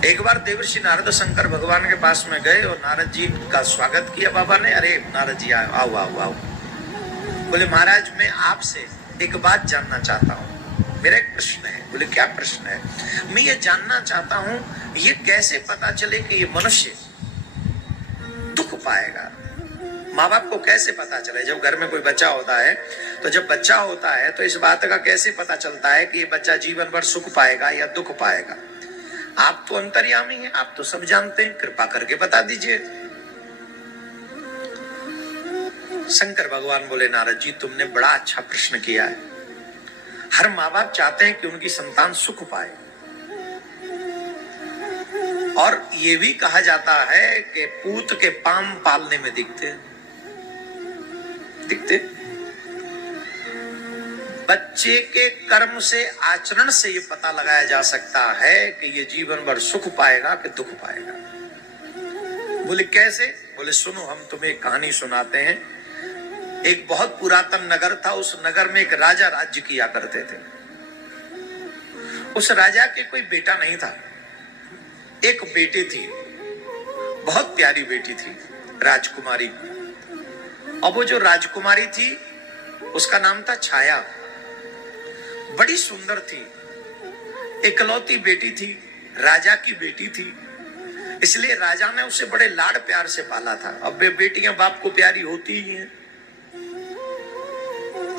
एक बार देवर्षि नारद शंकर भगवान के पास में गए और नारद जी का स्वागत किया बाबा ने। अरे नारद जी आओ आओ आओ आओ। बोले महाराज मैं आपसे एक बात जानना चाहता हूँ, मेरा एक प्रश्न है। बोले क्या प्रश्न है? मैं ये जानना चाहता हूँ ये कैसे पता चले कि ये मनुष्य दुख पाएगा। माँ बाप को कैसे पता चले? जब घर में कोई बच्चा होता है तो जब बच्चा होता है तो इस बात का कैसे पता चलता है कि ये बच्चा जीवन भर सुख पाएगा या दुख पाएगा? आप तो अंतर्यामी हैं, आप तो सब जानते हैं, कृपा करके बता दीजिए। शंकर भगवान बोले नारद जी तुमने बड़ा अच्छा प्रश्न किया है। हर माँ बाप चाहते हैं कि उनकी संतान सुख पाए, और ये भी कहा जाता है कि पूत के पाम पालने में दिखते बच्चे के कर्म से, आचरण से ये पता लगाया जा सकता है कि ये जीवन भर सुख पाएगा कि दुख पाएगा। बोले कैसे? बोले सुनो हम तुम्हें एक कहानी सुनाते हैं। एक बहुत पुरातन नगर था, उस नगर में एक राजा राज्य किया करते थे। उस राजा के कोई बेटा नहीं था, एक बेटी थी, बहुत प्यारी बेटी थी, राजकुमारी। अब वो जो राजकुमारी थी उसका नाम था छाया। बड़ी सुंदर थी, इकलौती बेटी थी, राजा की बेटी थी, इसलिए राजा ने उसे बड़े लाड प्यार से पाला था। अब बेटियां बाप को प्यारी होती ही हैं।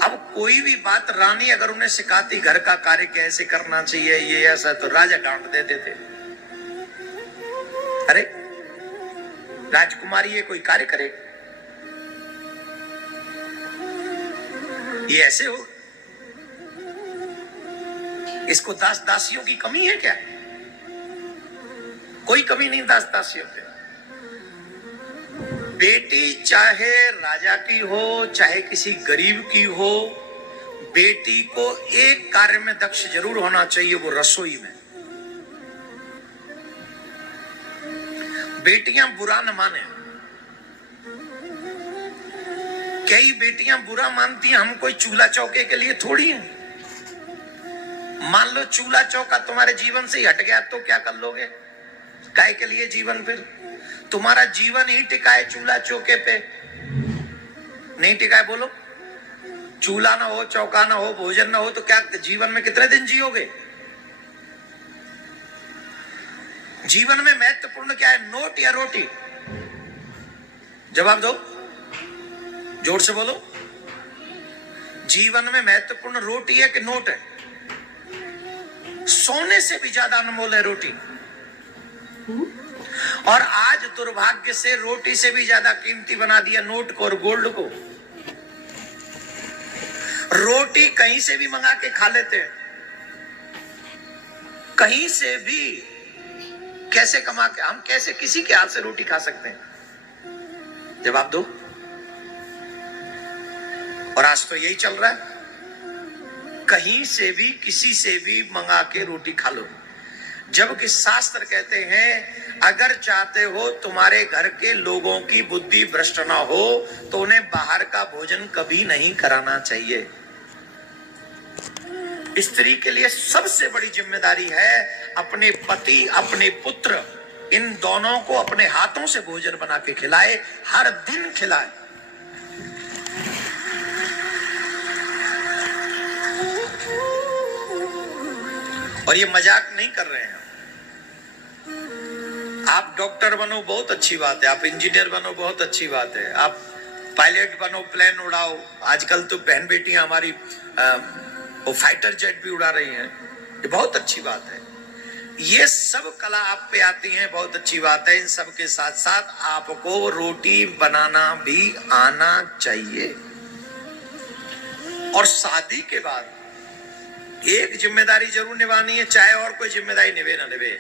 अब कोई भी बात रानी अगर उन्हें सिखाती, घर का कार्य कैसे करना चाहिए, ये ऐसा, तो राजा डांट देते थे। अरे राजकुमारी ये कोई कार्य करे, ये ऐसे हो, इसको दास दासियों की कमी है क्या? कोई कमी नहीं दास दासियों पे। बेटी चाहे राजा की हो चाहे किसी गरीब की हो, बेटी को एक कार्य में दक्ष जरूर होना चाहिए, वो रसोई में। बेटियां बुरा न माने। कई बेटियां बुरा मानती हैं, हम कोई चूल्हा चौके के लिए थोड़ी हैं। मान लो चूल्हा चौका तुम्हारे जीवन से ही हट गया तो क्या कर लोगे? काय के लिए जीवन? फिर तुम्हारा जीवन ही टिका है चूल्हा चौके पे? नहीं टिका है? बोलो। चूल्हा ना हो, चौका ना हो, भोजन ना हो तो क्या जीवन में कितने दिन जियोगे? जीवन में महत्वपूर्ण क्या है, नोट या रोटी? जवाब दो, जोर से बोलो। जीवन में महत्वपूर्ण रोटी है कि नोट है? सोने से भी ज्यादा अनमोल है रोटी। और आज दुर्भाग्य से रोटी से भी ज्यादा कीमती बना दिया नोट को और गोल्ड को। रोटी कहीं से भी मंगा के खा लेते हैं, कहीं से भी। कैसे कमा के हम, कैसे किसी के हाथ से रोटी खा सकते हैं? जवाब दो। और आज तो यही चल रहा है, कहीं से भी किसी से भी मंगा के रोटी खा लो। जबकि शास्त्र कहते हैं अगर चाहते हो तुम्हारे घर के लोगों की बुद्धि भ्रष्ट ना हो तो उन्हें बाहर का भोजन कभी नहीं कराना चाहिए। स्त्री के लिए सबसे बड़ी जिम्मेदारी है अपने पति, अपने पुत्र, इन दोनों को अपने हाथों से भोजन बना के खिलाए, हर दिन खिलाए। और ये मजाक नहीं कर रहे हैं। आप डॉक्टर बनो बहुत अच्छी बात है, आप इंजीनियर बनो बहुत अच्छी बात है, आप पायलट बनो, प्लेन उड़ाओ। आजकल तो बहन बेटियां हमारी वो फाइटर जेट भी उड़ा रही हैं, ये बहुत अच्छी बात है। ये सब कला आप पे आती हैं, बहुत अच्छी बात है। इन सब के साथ साथ आपको रोटी बनाना भी आना चाहिए। और शादी के बाद एक जिम्मेदारी जरूर निभानी है, चाहे और कोई जिम्मेदारी निभे ना निभे,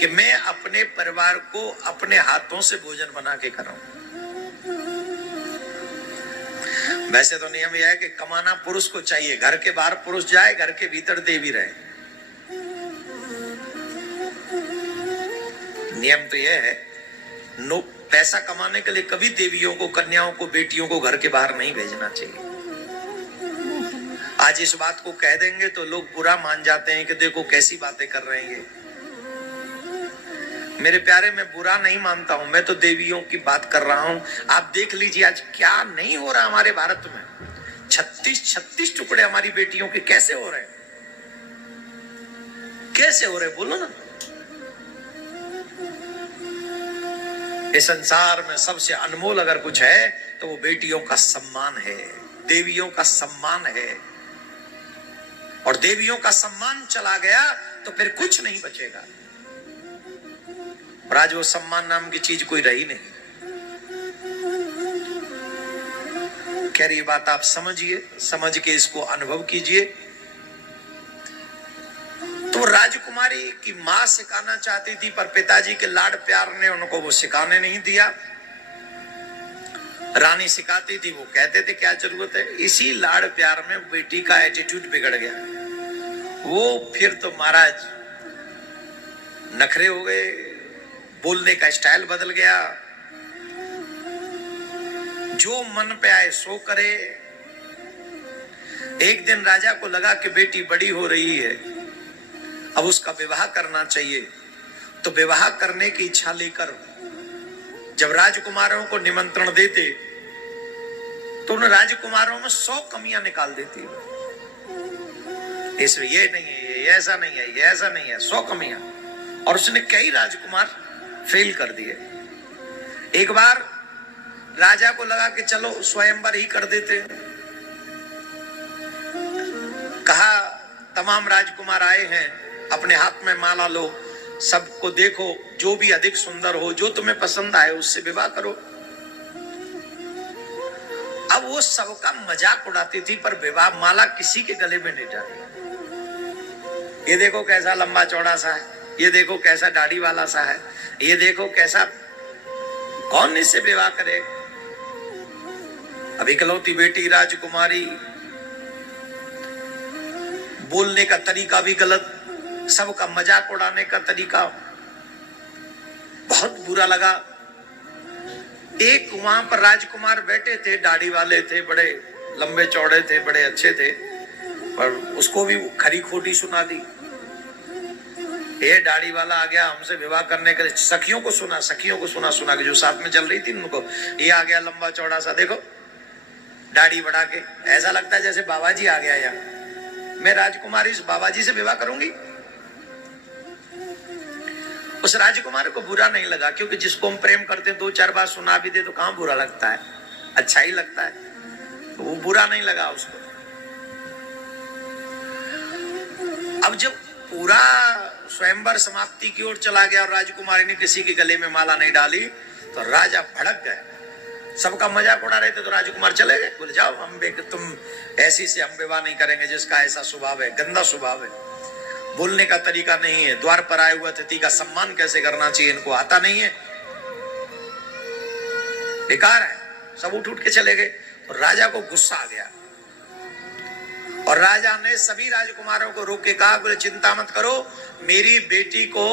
कि मैं अपने परिवार को अपने हाथों से भोजन बना के कराऊं। वैसे तो नियम यह है कि कमाना पुरुष को चाहिए, घर के बाहर पुरुष जाए, घर के भीतर देवी रहे। नियम तो यह है, नो पैसा कमाने के लिए कभी देवियों को, कन्याओं को, बेटियों को घर के बाहर नहीं भेजना चाहिए। आज इस बात को कह देंगे तो लोग बुरा मान जाते हैं कि देखो कैसी बातें कर रहे हैं। मेरे प्यारे, मैं बुरा नहीं मानता हूं, मैं तो देवियों की बात कर रहा हूं। आप देख लीजिए आज क्या नहीं हो रहा हमारे भारत में। 36 टुकड़े हमारी बेटियों के कैसे हो रहे हैं, कैसे हो रहे, बोलो ना। इस संसार में सबसे अनमोल अगर कुछ है तो वो बेटियों का सम्मान है, देवियों का सम्मान है। और देवियों का सम्मान चला गया तो फिर कुछ नहीं बचेगा। और आज वो सम्मान नाम की चीज कोई रही नहीं। खैर ये बात आप समझिए, समझ के इसको अनुभव कीजिए। तो राजकुमारी की मां सिखाना चाहती थी, पर पिताजी के लाड प्यार ने उनको वो सिखाने नहीं दिया। रानी सिखाती थी, वो कहते थे क्या जरूरत है। इसी लाड प्यार में बेटी का एटीट्यूड बिगड़ गया। वो फिर तो महाराज नखरे हो गए, बोलने का स्टाइल बदल गया, जो मन पे आए सो करे। एक दिन राजा को लगा कि बेटी बड़ी हो रही है, अब उसका विवाह करना चाहिए। तो विवाह करने की इच्छा लेकर जब राजकुमारों को निमंत्रण देते तो उन राजकुमारों में 100 कमियां निकाल देती। इसमें ये नहीं है, ये ऐसा नहीं है, ये ऐसा नहीं है, 100 कमियां। और उसने कई राजकुमार फेल कर दिए। एक बार राजा को लगा कि चलो स्वयंवर ही कर देते। कहा तमाम राजकुमार आए हैं, अपने हाथ में माला लो, सबको देखो, जो भी अधिक सुंदर हो, जो तुम्हें पसंद आए उससे विवाह करो। अब वो सबका मजाक उड़ाती थी, पर विवाह माला किसी के गले में नहीं डाली। ये देखो कैसा लंबा चौड़ा सा है, ये देखो कैसा दाढ़ी वाला सा है, ये देखो कैसा, कौन इससे विवाह करे। अब इकलौती बेटी राजकुमारी, बोलने का तरीका भी गलत, सबका मजाक उड़ाने का तरीका बहुत बुरा लगा। एक वहां पर राजकुमार बैठे थे, दाढ़ी वाले थे, बड़े लंबे चौड़े थे, बड़े अच्छे थे, पर उसको भी खरी खोटी सुना दी। ये दाढ़ी वाला आ गया हमसे विवाह करने के लिए। सखियों को सुना के जो साथ में चल रही थी उनको, ये आ गया लंबा चौड़ा सा, देखो दाढ़ी बढ़ा के, ऐसा लगता है जैसे बाबा जी आ गया। यार मैं राजकुमारी इस बाबा जी से विवाह करूंगी। उस राजकुमार को बुरा नहीं लगा, क्योंकि जिसको हम प्रेम करते हैं 2-4 बार सुना भी दे तो कहां बुरा लगता है, अच्छा ही लगता है। तो वो बुरा नहीं लगा उसको। अब जब पूरा स्वयंवर समाप्ति की ओर चला गया और राजकुमारी ने किसी के गले में माला नहीं डाली, तो राजा भड़क गए। सबका मजाक उड़ा रहे थे तो राजकुमार चले गए, बोले जाओ, हम तुम ऐसी से हम विवाह नहीं करेंगे जिसका ऐसा स्वभाव है, गंदा स्वभाव है, बोलने का तरीका नहीं है, द्वार पर आए हुए अतिथि का सम्मान कैसे करना चाहिए इनको आता नहीं है, बेकार है। सब उठ के चले गए। तो राजा को गुस्सा आ गया और राजा ने सभी राजकुमारों को रोक के कहा, बोले चिंता मत करो, मेरी बेटी को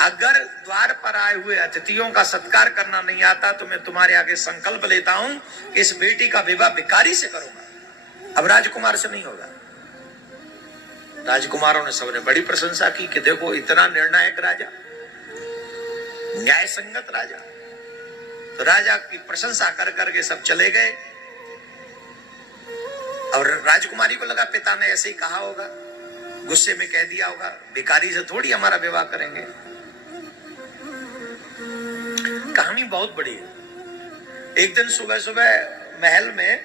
अगर द्वार पर आए हुए अतिथियों का सत्कार करना नहीं आता तो मैं तुम्हारे आगे संकल्प लेता हूं कि इस बेटी का विवाह भिखारी से करूंगा, अब राजकुमार से नहीं होगा। राजकुमारों ने सबने बड़ी प्रशंसा की कि देखो इतना निर्णायक राजा, न्याय संगत राजा। तो राजा की प्रशंसा कर करके सब चले गए। और राजकुमारी को लगा पिता ने ऐसे ही कहा होगा, गुस्से में कह दिया होगा, भिखारी से थोड़ी हमारा विवाह करेंगे। कहानी बहुत बड़ी है। एक दिन सुबह सुबह महल में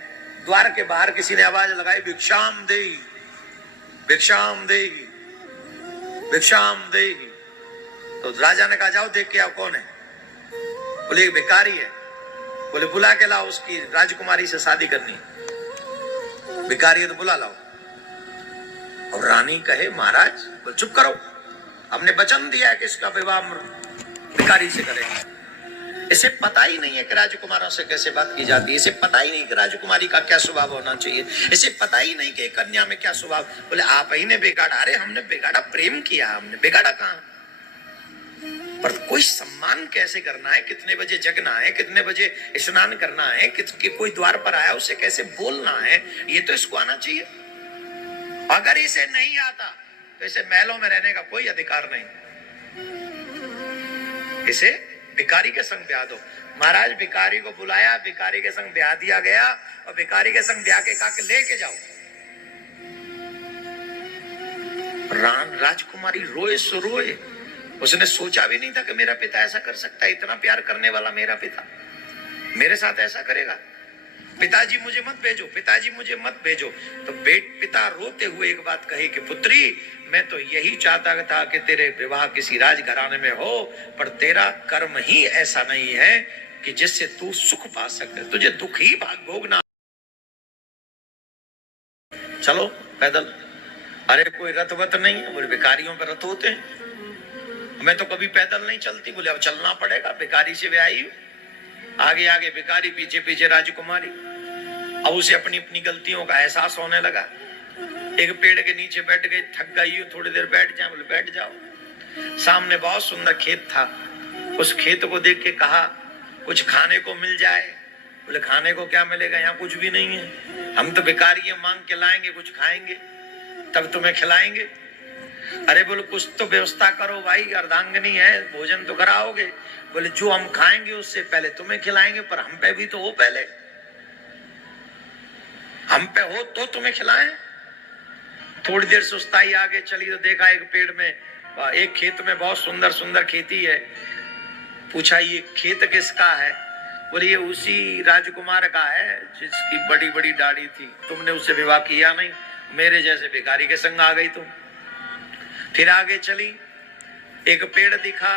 द्वार के बाहर किसी ने आवाज लगाई, भिक्षाम देहि, भिक्षाम देहि, भिक्षाम देहि। तो राजा ने कहा जाओ देख के आओ कौन है। बोले भिखारी है। बोले बुला के लाओ, उसकी राजकुमारी से शादी करनी। भिखारी है तो बुला लाओ। और रानी कहे महाराज, बोले चुप करो, हमने वचन दिया है कि इसका विवाह भिखारी से करेंगे। इसे पता ही नहीं है कि राजकुमारों से कैसे बात की जाती है, इसे पता ही नहीं कि राजकुमारी का क्या स्वभाव होना चाहिए, इसे पता ही नहीं कि कन्या में क्या स्वभाव। बोले आप ही ने बिगाड़ा। अरे हमने बिगाड़ा, प्रेम किया, हमने बिगाड़ा कहां। पर कोई सम्मान कैसे करना है, कितने बजे जगना है, कितने बजे स्नान करना है, कोई द्वार पर आया उसे कैसे बोलना है, ये तो इसको आना चाहिए। अगर इसे नहीं आता तो इसे महलों में रहने का कोई अधिकार नहीं। इसे भिखारी के संग ब्याह दो। महाराज भिखारी को बुलाया, भिखारी के संग ब्याह दिया गया और भिखारी के संग ब्याह के कहा कि लेके जाओ। राजकुमारी रोए सो रोए। उसने सोचा भी नहीं था कि मेरा पिता ऐसा कर सकता है। इतना प्यार करने वाला मेरा पिता मेरे साथ ऐसा करेगा। पिताजी मुझे मत भेजो, पिताजी मुझे मत भेजो। तो पिता रोते हुए एक बात कही कि पुत्री, मैं तो यही चाहता था कि तेरे विवाह किसी राजघराने में हो, पर तेरा कर्म ही ऐसा नहीं है कि जिससे तू सुख पा सके। तुझे दुख ही भोगना। चलो पैदल। अरे कोई रथवत नहीं है। बोले भिखारियों पर रथ होते हैं, मैं तो कभी पैदल नहीं चलती। बोले अब चलना पड़ेगा, भिखारी से ब्याही। आगे आगे भिखारी, पीछे पीछे राजकुमारी। अब उसे अपनी अपनी गलतियों का एहसास होने लगा। एक पेड़ के नीचे बैठ गई, थक गई हो, थोड़ी देर बैठ जाए। बोले बैठ जाओ। सामने बहुत सुंदर खेत था। उस खेत को देख के कहा कुछ खाने को मिल जाए। बोले खाने को क्या मिलेगा, यहाँ कुछ भी नहीं है। हम तो भिखारी हैं, मांग के लाएंगे, कुछ खाएंगे तब तुम्हें खिलाएंगे। अरे बोले कुछ तो व्यवस्था करो भाई, अर्धांगिनी है, भोजन तो कराओगे। बोले जो हम खाएंगे उससे पहले तुम्हें खिलाएंगे, पर हम पे भी तो हो, पहले हम पे हो तो तुम्हें खिलाएं। थोड़ी देर सुस्ताई आगे चली तो देखा एक पेड़ में, एक खेत में बहुत सुंदर सुंदर खेती है। पूछा ये खेत किसका है? बोले ये उसी राजकुमार का है जिसकी बड़ी बड़ी दाढ़ी थी। तुमने उससे विवाह किया नहीं, मेरे जैसे भिखारी के संग आ गई तुम। फिर आगे चली, एक पेड़ दिखा,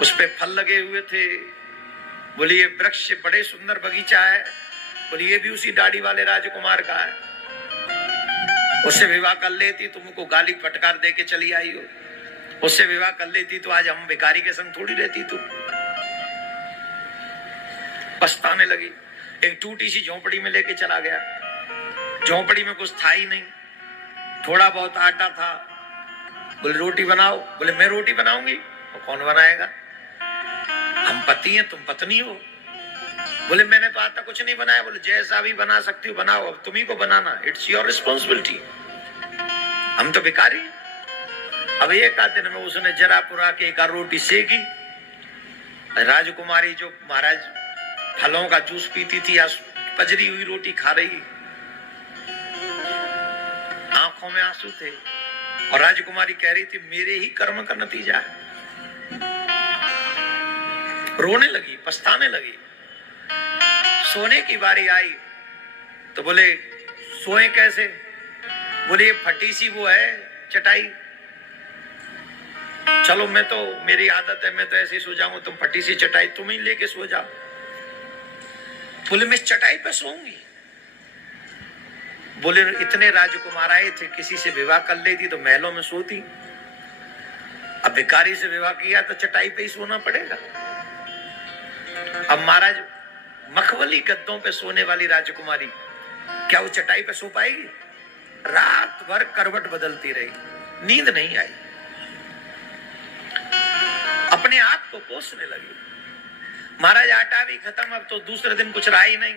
उस पे फल लगे हुए थे। बोले ये वृक्ष बड़े सुंदर बगीचा है। बोले ये भी उसी दाढ़ी वाले राजकुमार का है। उससे विवाह कर लेती, तुमको गाली फटकार दे के चली आई हो। उससे विवाह कर लेती तो आज हम भिखारी के संग थोड़ी रहती तू। पछताने लगी। एक टूटी सी झोंपड़ी में लेके चला गया। झोंपड़ी में कुछ था ही नहीं, थोड़ा बहुत आटा था। बोले रोटी बनाओ। बोले मैं रोटी बनाऊंगी? और कौन बनाएगा? हम पति हैं, तुम पत्नी हो। बोले मैंने तो आज तक कुछ नहीं बनाया। बोले जैसा भी बना सकती हो बनाओ, अब तुम्ही को बनाना, इट्स योर रिस्पॉन्सिबिलिटी। हम तो भिखारी। अब एक आध दिन में उसने जरा पुरा के एक रोटी सेकी। राजकुमारी जो महाराज फलों का जूस पीती थी, आज पजरी हुई रोटी खा रही। आंखों में आंसू थे और राजकुमारी कह रही थी मेरे ही कर्म का नतीजा है। रोने लगी, पछताने लगी। सोने की बारी आई तो बोले सोए कैसे? बोले ये फटी सी वो है चटाई। चलो मैं तो, मेरी आदत है, मैं तो ऐसे ही सो जाऊंगा, तुम फटी सी चटाई तुम ही लेके सो जाओ। बोले मैं चटाई पे सोऊंगी। बोले इतने राजकुमार आए थे, किसी से विवाह कर लेती तो महलों में सोती। अब भिखारी से विवाह किया तो चटाई पे ही सोना पड़ेगा। अब महाराज मखमली गद्दों पे सोने वाली राजकुमारी क्या वो चटाई पे सो पाएगी? रात भर करवट बदलती रही, नींद नहीं आई। अपने आप को कोसने लगी। महाराज आटा भी खत्म, अब तो दूसरे दिन कुछ रहा ही नहीं।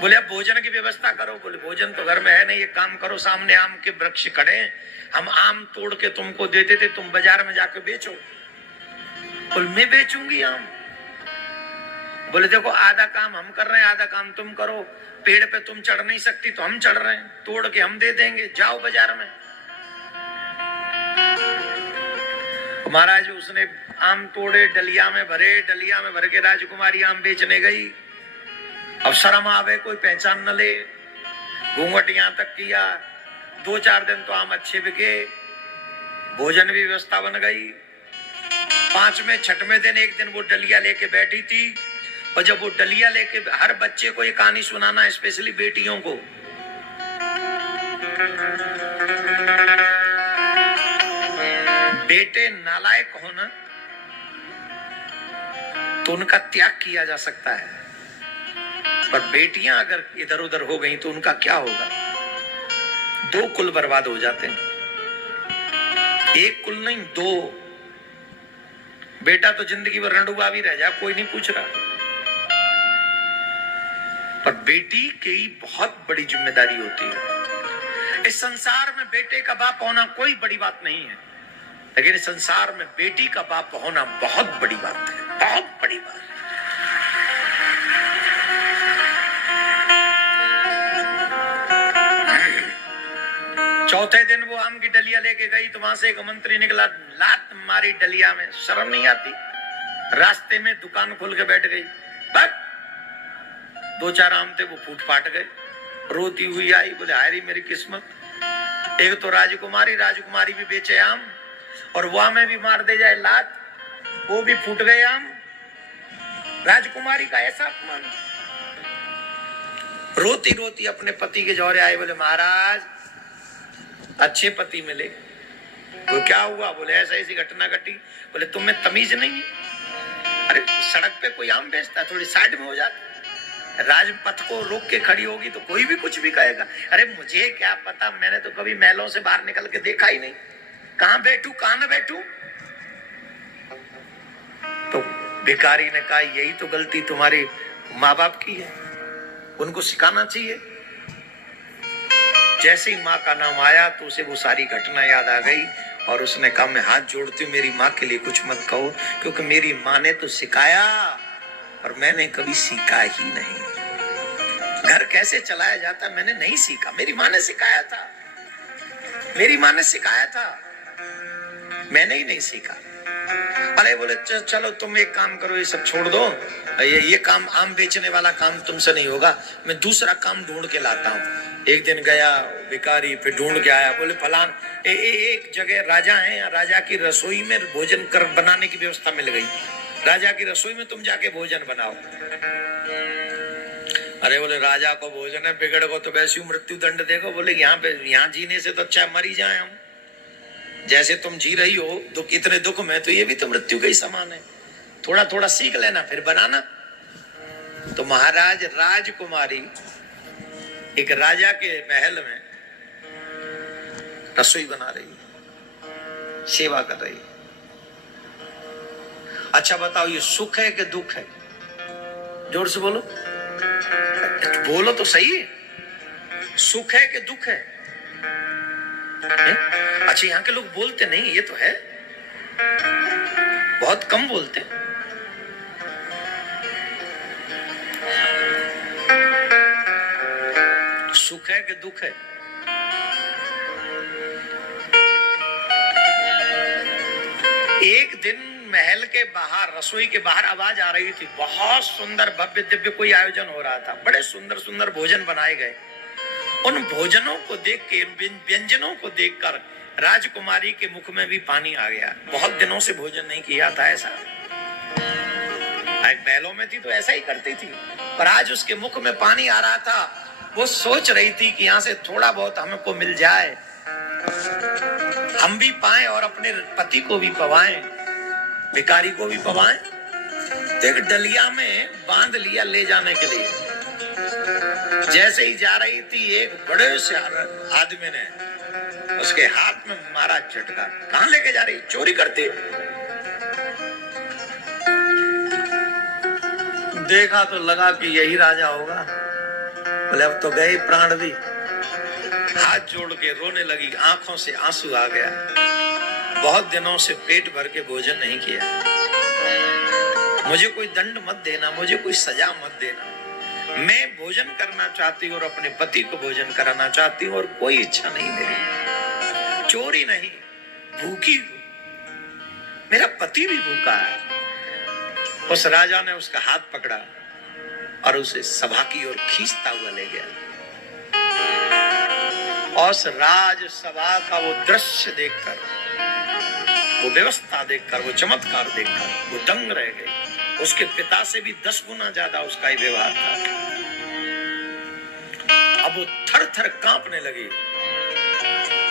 बोले अब भोजन की व्यवस्था करो। बोले भोजन तो घर में है नहीं, एक काम करो, सामने आम के वृक्ष खड़े, हम आम तोड़ के तुमको दे देते, तुम बाजार में जाके बेचो। बोले मैं बेचूंगी आम? बोले देखो आधा काम हम कर रहे हैं, आधा काम तुम करो। पेड़ पे तुम चढ़ नहीं सकती तो हम चढ़ रहे हैं, तोड़ के हम दे देंगे, जाओ बाजार में। महाराज उसने आम तोड़े, डलिया में भरे, डलिया में भर के राजकुमारी आम बेचने गई। अब शर्म आवे, कोई पहचान न ले, घूंघट यहां तक किया। 2-4 दिन तो आम अच्छे बिके, भोजन भी व्यवस्था बन गई। 5वें 6वें दिन एक दिन वो डलिया लेके बैठी थी, और जब वो डलिया लेके, हर बच्चे को ये कहानी सुनाना, स्पेशली बेटियों को। बेटे नालायक हो ना तो उनका त्याग किया जा सकता है, पर बेटियां अगर इधर उधर हो गई तो उनका क्या होगा? 2 कुल बर्बाद हो जाते हैं। 1 कुल नहीं, 2। बेटा तो जिंदगी भर रंडुआ भी रह जाए, कोई नहीं पूछ रहा, पर बेटी की बहुत बड़ी जिम्मेदारी होती है। इस संसार में बेटे का बाप होना कोई बड़ी बात नहीं है। लेकिन इस संसार में बेटी का बाप होना बहुत बड़ी बात है, बहुत बड़ी बात है। चौथे दिन वो आम की डलिया लेके गई तो वहां से एक मंत्री निकला, लात मारी डलिया में, शर्म नहीं आती। रास्ते में दुकान खोल के बैठ गई, बस 2-4 आम थे वो फूट फाट गए। रोती हुई आई, बोले हाय रे मेरी किस्मत, एक तो राजकुमारी भी बेचे आम और वहां में भी मार दे जाए लात, वो भी फूट गए आम। राजकुमारी का ऐसा अपमान। रोती रोती अपने पति के जौरे आए, बोले महाराज अच्छे पति मिले। तो क्या हुआ? बोले ऐसा ऐसी घटना घटी। बोले तुम्हें तमीज नहीं? अरे सड़क पे कोई आम बेचता, थोड़ी साइड में हो जाती, राजपथ को रोक के खड़ी होगी तो कोई भी कुछ भी कहेगा। अरे मुझे क्या पता, मैंने तो कभी महलों से बाहर निकल के देखा ही नहीं, कहां बैठूं कहां न बैठूं। तो भिखारी ने कहा यही तो गलती तुम्हारे माँ बाप की है, उनको सिखाना चाहिए। जैसे ही माँ का नाम आया तो उसे वो सारी घटना याद आ गई और उसने कहा मैं हाथ जोड़ती हूँ, मेरी माँ के लिए कुछ मत कहो, क्योंकि मेरी माँ ने तो सिखाया और मैंने कभी सीखा ही नहीं। घर कैसे चलाया जाता मैंने नहीं सीखा, मेरी माँ ने सिखाया था, मेरी माँ ने सिखाया था, मैंने ही नहीं सीखा। अरे बोले चलो तुम एक काम करो, ये सब छोड़ दो, ये काम आम बेचने वाला काम तुमसे नहीं होगा, मैं दूसरा काम ढूंढ के लाता हूँ। एक दिन गया भिखारी, फिर ढूंढ के आया, बोले फलान एक जगह राजा है, राजा की रसोई में भोजन कर बनाने की व्यवस्था मिल गई, राजा की रसोई में तुम जाके भोजन बनाओ। अरे बोले राजा को भोजन है, बिगड़ को तो वैसी मृत्यु दंड देगा। बोले यहाँ जीने से तो अच्छा मर ही जाए हम, जैसे तुम जी रही हो दुख, इतने दुख में, तो ये भी तो मृत्यु के ही समान है, थोड़ा थोड़ा सीख लेना फिर बनाना। तो महाराज राजकुमारी एक राजा के महल में रसोई बना रही, सेवा कर रही। अच्छा बताओ ये सुख है कि दुख है? जोर से बोलो, बोलो तो सही, सुख है कि दुख है? अच्छा यहाँ के लोग बोलते नहीं, ये तो है, बहुत कम बोलते। सुख है कि दुख है? एक दिन महल के बाहर, रसोई के बाहर आवाज आ रही थी, बहुत सुंदर भव्य दिव्य कोई आयोजन हो रहा था, बड़े सुंदर सुंदर भोजन बनाए गए। उन भोजनों को देख के, व्यंजनों को देखकर राजकुमारी के मुख में भी पानी आ गया। बहुत दिनों से भोजन नहीं किया था ऐसा, महलों में थी तो ऐसा ही करती थी, पर आज उसके मुख में पानी आ रहा था। वो सोच रही थी कि यहाँ से थोड़ा बहुत हमको मिल जाए, हम भी पाएं और अपने पति को भी पवाएं, भिखारी को भी पवाएं। तो एक डलिया में बांध लिया ले जाने के लिए। जैसे ही जा रही थी, एक बड़े से आदमी ने उसके हाथ में मारा झटका। कहां लेके जा रही? चोरी करती। देखा तो लगा कि यही राजा होगा। बोले अब तो गए प्राण भी। हाथ जोड़ के रोने लगी, आंखों से आंसू आ गया। बहुत दिनों से पेट भर के भोजन नहीं किया, मुझे कोई दंड मत देना, मुझे कोई सजा मत देना। मैं भोजन करना चाहती हूँ और अपने पति को भोजन कराना चाहती हूँ और कोई इच्छा नहीं मेरी, चोरी नहीं, भूखी हूँ, मेरा पति भी भूखा है। उस राजा ने उसका हाथ पकड़ा और उसे सभा की ओर खींचता हुआ ले गया। और उस राजसभा का वो दृश्य देखकर, वो व्यवस्था देखकर, वो चमत्कार देखकर वो दंग रह गए। उसके पिता से भी 10 गुना ज्यादा उसका ही व्यवहार था। अब वो थर थर कांपने लगी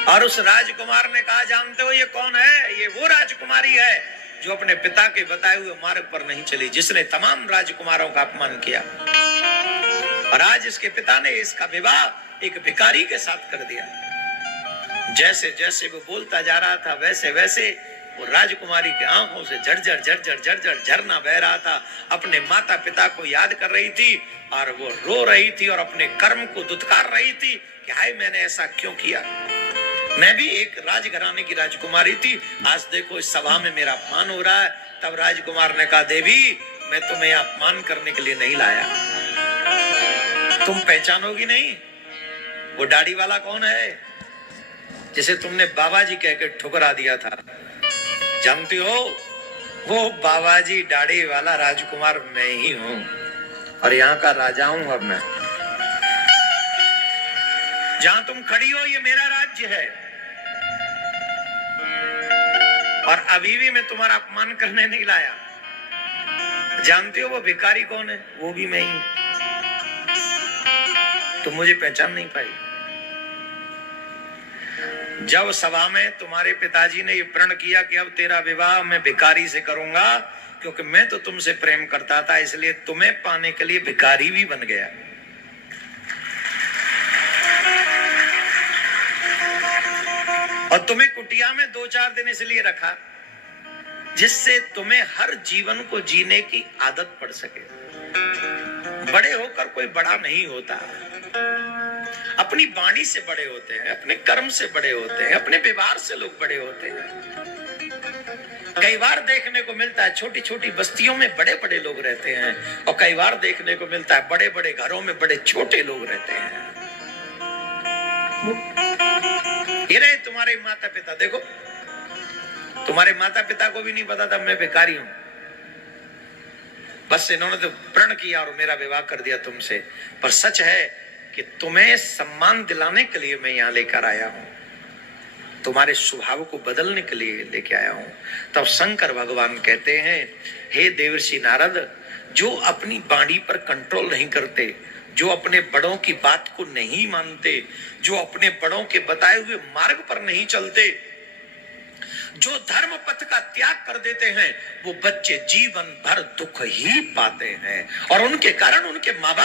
और उस राजकुमार ने कहा, जानते हो ये कौन है? ये वो राजकुमारी है जो अपने पिता के बताए हुए मार्ग पर नहीं चली, जिसने तमाम राजकुमारों का अपमान किया। और आज इसके पिता ने इसका विवाह एक भिखारी के साथ कर दिया। जैसे जैसे वो बोलता जा रहा था, वैसे वैसे वो राजकुमारी की आंखों से झरझर झरझर झरझर झरना बह रहा था। अपने माता पिता को याद कर रही थी और वो रो रही थी और अपने कर्म को दुत्कार रही थी कि हाय मैंने ऐसा क्यों किया। मैं भी एक राजघराने की राजकुमारी थी, आज देखो इस सभा में मेरा अपमान हो रहा है। तब राजकुमार ने कहा, देवी मैं तुम्हें अपमान करने के लिए नहीं लाया, तुम पहचानोगी नहीं वो दाढ़ी वाला कौन है जिसे तुमने बाबा जी कह के ठुकरा दिया था। जानती हो वो बाबा जी दाढ़ी वाला राजकुमार मैं ही हूं और यहाँ का राजा हूं। अब मैं जहां तुम खड़ी हो ये मेरा राज्य है और अभी भी मैं तुम्हारा अपमान करने नहीं लाया। जानते हो वो भिखारी कौन है? वो भी मैं ही। तुम मुझे पहचान नहीं पाई। जब सभा में तुम्हारे पिताजी ने ये प्रण किया कि अब तेरा विवाह मैं भिखारी से करूंगा, क्योंकि मैं तो तुमसे प्रेम करता था, इसलिए तुम्हें पाने के लिए भिखारी भी बन गया। और तुम्हें कुटिया में 2-4 दिन इसलिए रखा जिससे तुम्हें हर जीवन को जीने की आदत पड़ सके। बड़े होकर कोई बड़ा नहीं होता, अपनी वाणी से बड़े होते हैं, अपने कर्म से बड़े होते हैं, अपने व्यवहार से लोग बड़े होते हैं। कई बार देखने को मिलता है छोटी छोटी बस्तियों में बड़े बड़े लोग रहते हैं और कई बार देखने को मिलता है बड़े बड़े घरों में बड़े छोटे लोग रहते हैं। ये रहे तुम्हारे माता पिता, देखो तुम्हारे माता पिता को भी नहीं पता था मैं भिखारी हूं, बस इन्होंने तो प्रण किया और मेरा विवाह कर दिया तुमसे। पर सच है कि तुम्हें सम्मान दिलाने के लिए मैं यहां लेकर आया हूं, तुम्हारे स्वभाव को बदलने के लिए लेके आया हूं। तब शंकर भगवान कहते हैं, हे देवर्षि नारद, जो अपनी वाणी पर कंट्रोल नहीं करते, जो अपने बड़ों की बात को नहीं मानते, जो अपने बड़ों के बताए हुए मार्ग पर नहीं चलते, जो धर्म पथ का त्याग कर देते हैं, वो बच्चे जीवन भर दुख ही पाते हैं और उनके कारण उनके माँ बाप